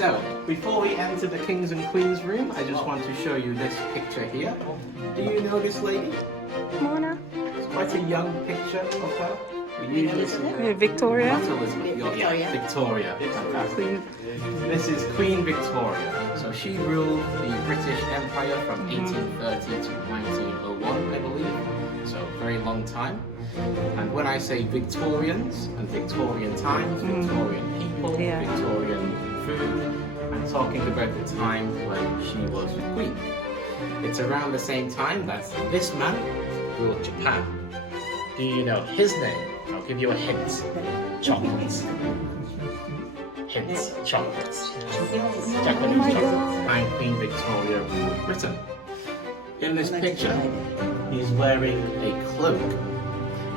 So, before we enter the Kings and Queens room, I just want to show you this picture here. Do you know this lady? Mona. It's quite a young picture of her. We usually see her. Victoria. Not Elizabeth, yeah, Victoria. Queen. This is Queen Victoria. So she ruled the British Empire from 1830 to 1901, I believe. So very long time. And when I say Victorians and Victorian times, Victorian people, Victorian food, I'm talking about the time when she was queen. It's around the same time that this man ruled Japan. Do you know his name? I'll give you a hint. Chocolates. Hints. Chocolates. Japanese chocolates. And Queen Victoria ruled Britain. In this picture, he's wearing a cloak.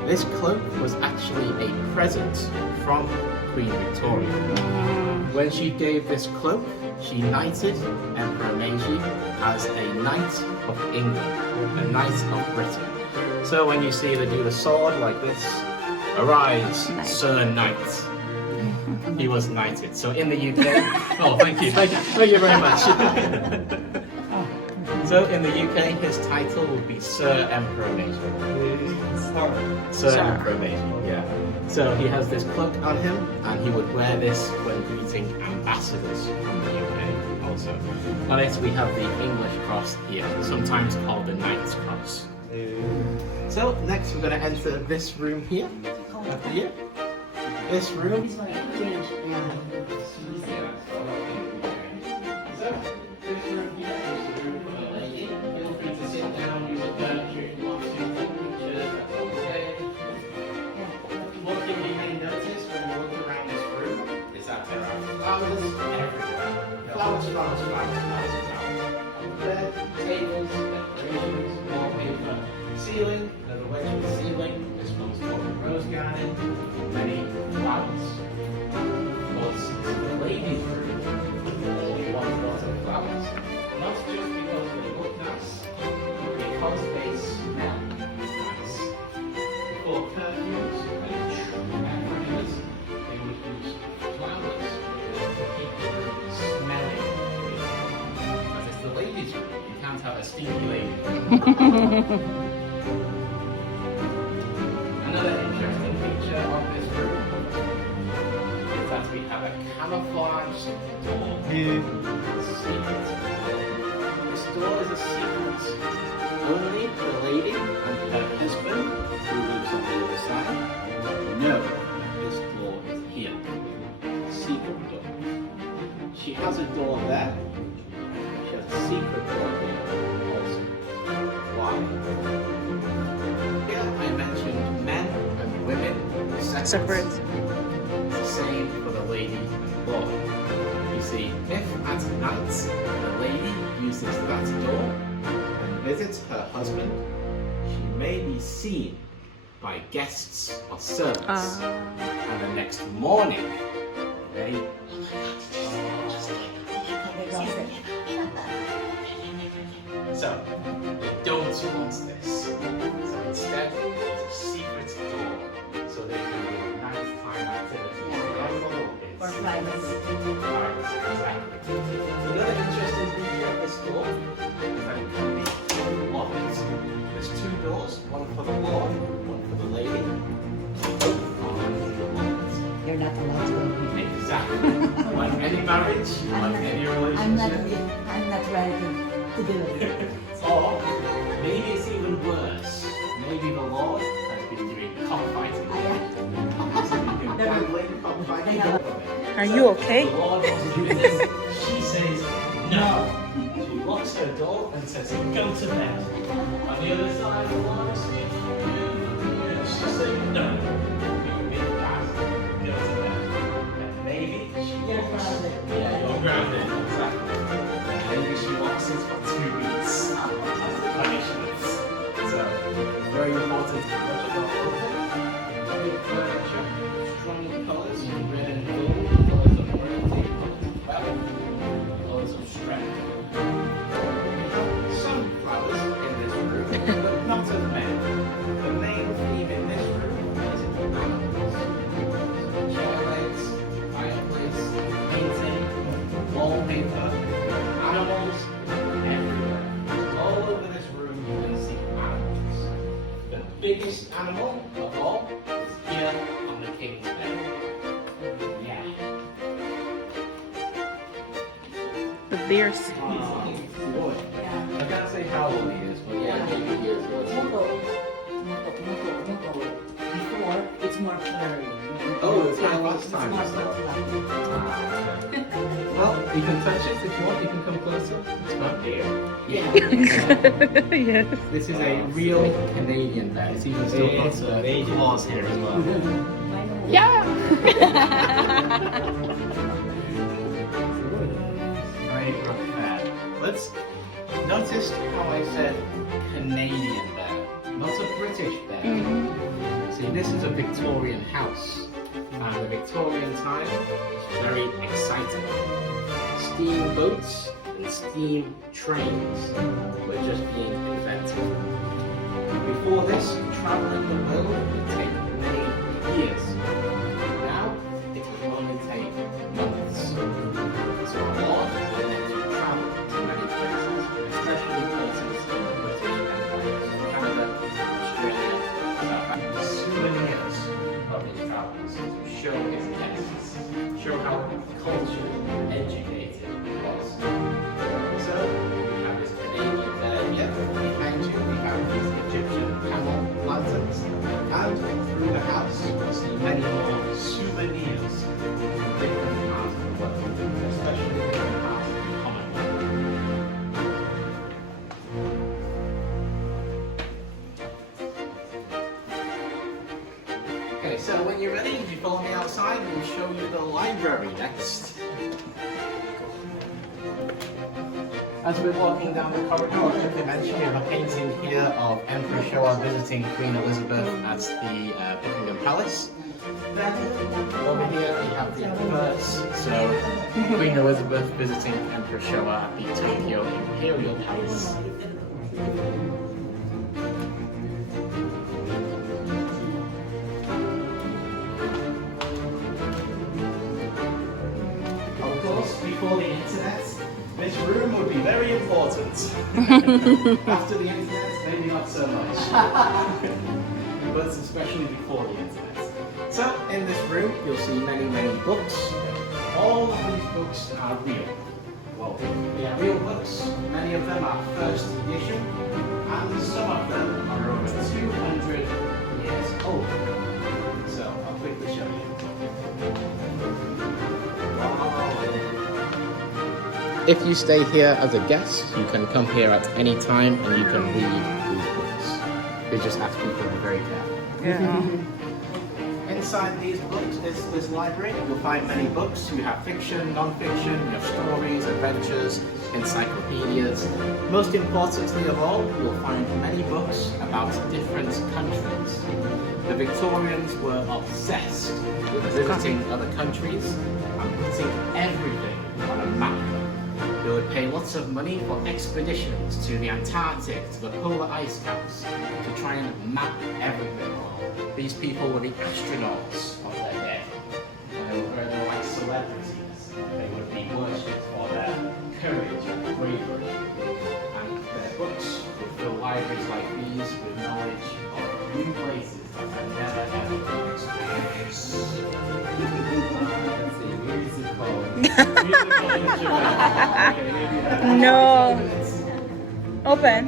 This cloak was actually a present from Queen Victoria. When she gave this cloak, she knighted Emperor Meiji as a Knight of England, a Knight of Britain. So when you see they do the sword like this, arise, Sir Knight. He was knighted. So in the UK, oh thank you very much. So in the UK, his title would be Sir Emperor Meiji. Sir Emperor Meiji, yeah. So he has this cloak on him, and he would wear this when greeting ambassadors from the UK also. On it we have the English cross here, sometimes called the Knight's Cross. So next we're going to enter this room here. Here. This room. Bed, tables, decorations, wallpaper, ceiling, another wedge in the ceiling. This one's called a rose garden, many flowers. What's the ladies' room? Only one lot of flowers. Not just because they look nice, but because they smell nice. Before perfumes and fragrance, they would use flowers to keep the room smelling. The ladies' room. You can't have a stinky lady. Another interesting feature of this room is that we have a camouflage door. Secret. This door is a secret. Only the lady and her husband, who lives on the other side, know this door is here. Secret door. She has a door there. Secret door here also. Why? Here I mentioned men and women separate. It's the same for the lady and lord. You see, if at night the lady uses that door and visits her husband, she may be seen by guests or servants. And the next morning, ready? So, they don't want this. So instead, it's a secret door. So they can do nighttime activities. For privacy. Exactly. Another interesting feature of this door is that it can be locked. There's two doors, one for the lord, one for the lady. You're not allowed to go. Exactly. Like any marriage, like any relationship. I'm not ready to do it. Or maybe it's even worse. Maybe the Lord has been doing cockfighting. Cockfighting. Are you okay? The Lord wants to do this. She says no. She locks her door and says, go to bed. On the other side, the Lord is speaking. She says no. You big bad. Go to bed. And maybe she walks. Yeah, you're grounded. Exactly. And maybe she walks it for 2 weeks. Punishments. So, very important to watch about open. Furniture, strong colours, red and gold, colours of royalty, wealth, colours of strength. We have some flowers in this room, but not of men. The main theme in this room is beers. Boy. I can't say how old he is, but yeah, maybe he is. Before, it's more blurry. Oh, it's my last time. It's So. more blurry. Well, you can touch it if you want. You can come closer. It's not here. Yeah. Yes. This is a real Canadian bear. It's even still got claws here as well. Yeah. Very rough bear. Let's notice how I said Canadian bear, not a British bear. See, this is a Victorian house, and the Victorian time is very exciting. Steam boats and steam trains were just being invented. Before this, traveling the world would take many years. Now, it will only take months. So a lot will let you travel to many places, especially places in the British Empire, so Canada, Australia, South Africa. Souvenirs of his travels to show his guests, show how cultured, educated he was. So, we have this Canadian bear here. Behind you, we have these Egyptian camel lanterns. And through the house, you'll see many more souvenirs from different parts of the world, especially different parts of the Commonwealth. Okay, so when you're ready, if you follow me outside, we'll show you the library next. As we're walking down the corridor, I should mention we have a painting here of Emperor Showa visiting Queen Elizabeth at the Buckingham Palace. Over here we have the reverse, so Queen Elizabeth visiting Emperor Showa at the Tokyo Imperial Palace. Of course, before the internet, this room would be very important. After the internet, maybe not so much. But especially before the internet. So, in this room, you'll see many, many books. All of these books are real. Well, they are real books. Many of them are first edition, and some of them are over 200 years old. So, I'll quickly show you. If you stay here as a guest, you can come here at any time and you can read these books. We just ask people to be very careful. Yeah. Inside these books, this library, you'll find many books. You have fiction, non-fiction, you have stories, adventures, encyclopedias. Most importantly of all, you'll find many books about different countries. The Victorians were obsessed with visiting other countries and putting everything on a map. They would pay lots of money for expeditions to the Antarctic, to the polar ice caps, to try and map everything. These people were the astronauts of their day. And they were like celebrities. They would be worshipped for their courage and bravery. And their books would fill libraries like these with knowledge of new places that had never ever been experienced. Musical instrument. No. Open.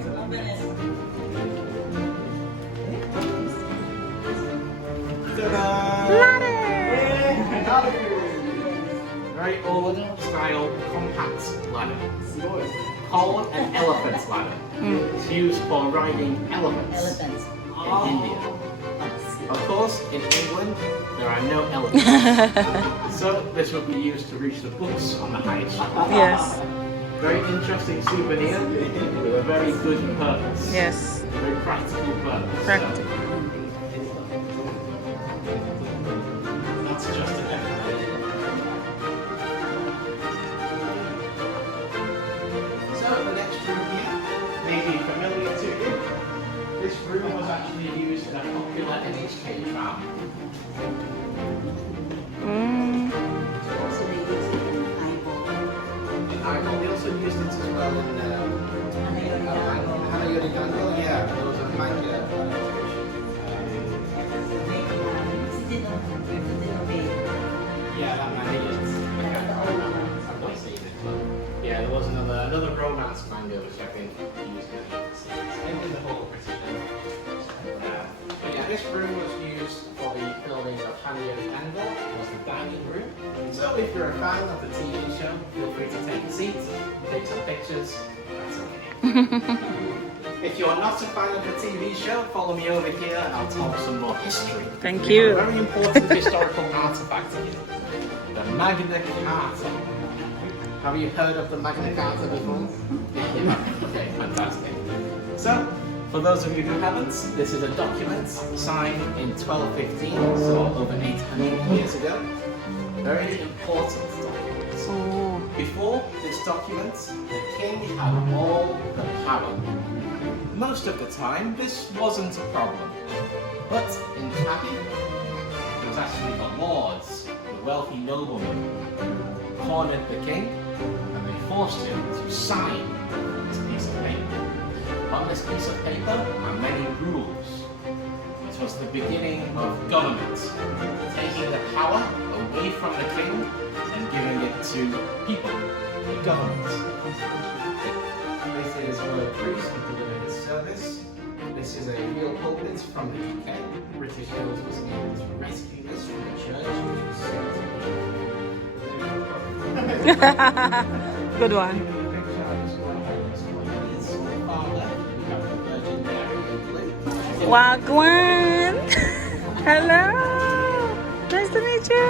Very old style compact ladder. Called an elephant ladder. It's used for riding elephants in India. Of course, in England, there are no elephants. So this would be used to reach the books on the high street. Yes. Very interesting souvenir with a very good purpose. Yes. Very practical purpose. Practical. Not just a decoration. So the next room here may be familiar to you. This room was actually used in a popular NHK drama. Also, they use it in eyeball. They also used it as well in Hana Yori Gango. Yeah, there was a manga adaptation. patio end was the dining room. So if you're a fan of the TV show, feel free to take a seat, take some pictures. That's okay. If you're not a fan of the TV show, follow me over here and I'll talk some more history. Thank We you. have a very important historical artifact here. The Magna Carta. Have you heard of the Magna Carta before? Yeah. Okay, fantastic. So, for those of you who haven't, this is a document signed in 1215, so over 800 years ago. Very important document. Oh. Before this document, the king had all the power. Most of the time, this wasn't a problem. But in Tappy, it was actually the lords, the wealthy noblemen, who cornered the king, and they forced him to sign this piece of paper. On this piece of paper are many rules. It was the beginning of government, taking the power away from the king and giving it to people, the government. This is where a priest would deliver his service. This is a real pulpit from the UK. British Hills was able to rescue this from the church, which was saved. Good one. Wagwan. Hello. Nice to meet you.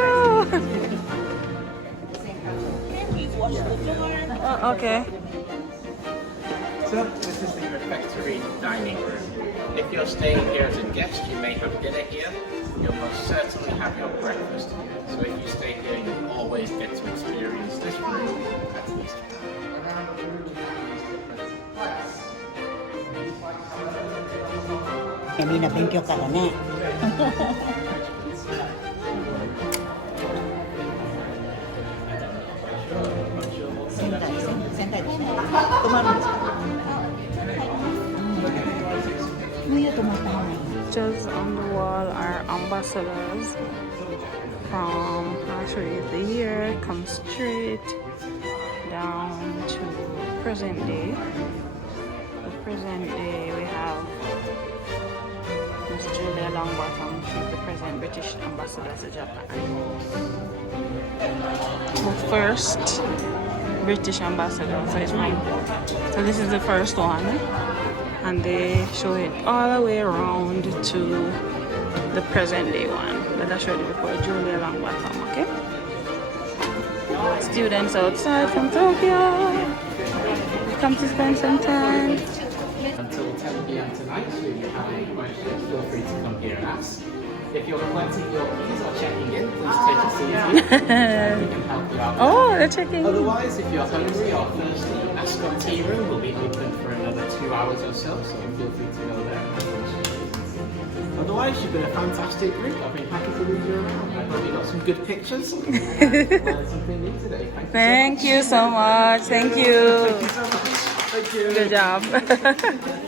Oh, okay. So, this is the refectory dining room. If you're staying here as a guest, you may have dinner here. You'll most certainly have your breakfast here. So if you stay here, you'll always get to experience this room at least. Around the room, we have these different flats. Mi nabengyo ka na ne. 仙台ですね。泊まるんですか。冬泊まった方がいい。 Just on the wall are ambassadors from actually the year comes straight down to present day. The present day we have Miss Julia Longbottom, she's the present British ambassador to Japan. The first British ambassador, so it's fine. So this is the first one. And they show it all the way around to the present day one that I showed you before, Julia Longbottom, okay? Students outside from Tokyo, come to spend some time. Until 10 p.m. tonight, should you have any questions, feel free to come here and ask. If you're collecting your keys or checking in, please take a seat here. We can help you out. Oh, they're checking. Otherwise, if you're hungry or thirsty, Ascot Tea Room will be open for another 2 hours or so feel free to go there. Otherwise, you've been a fantastic group. I've been happy to lead you around. I hope you got some good pictures. Learned something new today. Thank you so much. Thank you. Thank you so much. Thank you. Good job.